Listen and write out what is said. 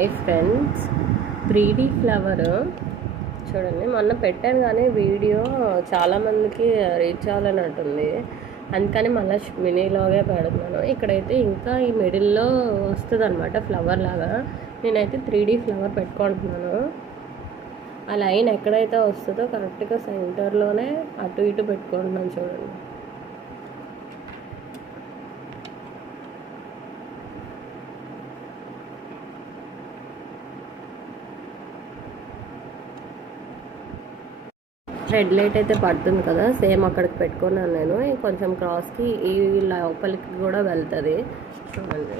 Hi friends, 3D flower చూడండి. మొన్న పెట్టాను కానీ వీడియో చాలామందికి రీచ్ అవ్వాలన్నట్టుంది, అందుకని మళ్ళీ మినీలాగే పెడుతున్నాను. ఇక్కడైతే ఇంకా ఈ మిడిల్లో వస్తుంది అనమాట ఫ్లవర్ లాగా. నేనైతే 3D ఫ్లవర్ పెట్టుకుంటున్నాను. ఆ లైన్ ఎక్కడైతే వస్తుందో కరెక్ట్గా సెంటర్లోనే అటు ఇటు పెట్టుకుంటున్నాను చూడండి. రెడ్ లైట్ అయితే పడుతుంది కదా, సేమ్ అక్కడికి పెట్టుకున్నాను నేను. కొంచెం క్రాస్కి ఈ లోపలికి కూడా వెళ్తుంది చూడండి.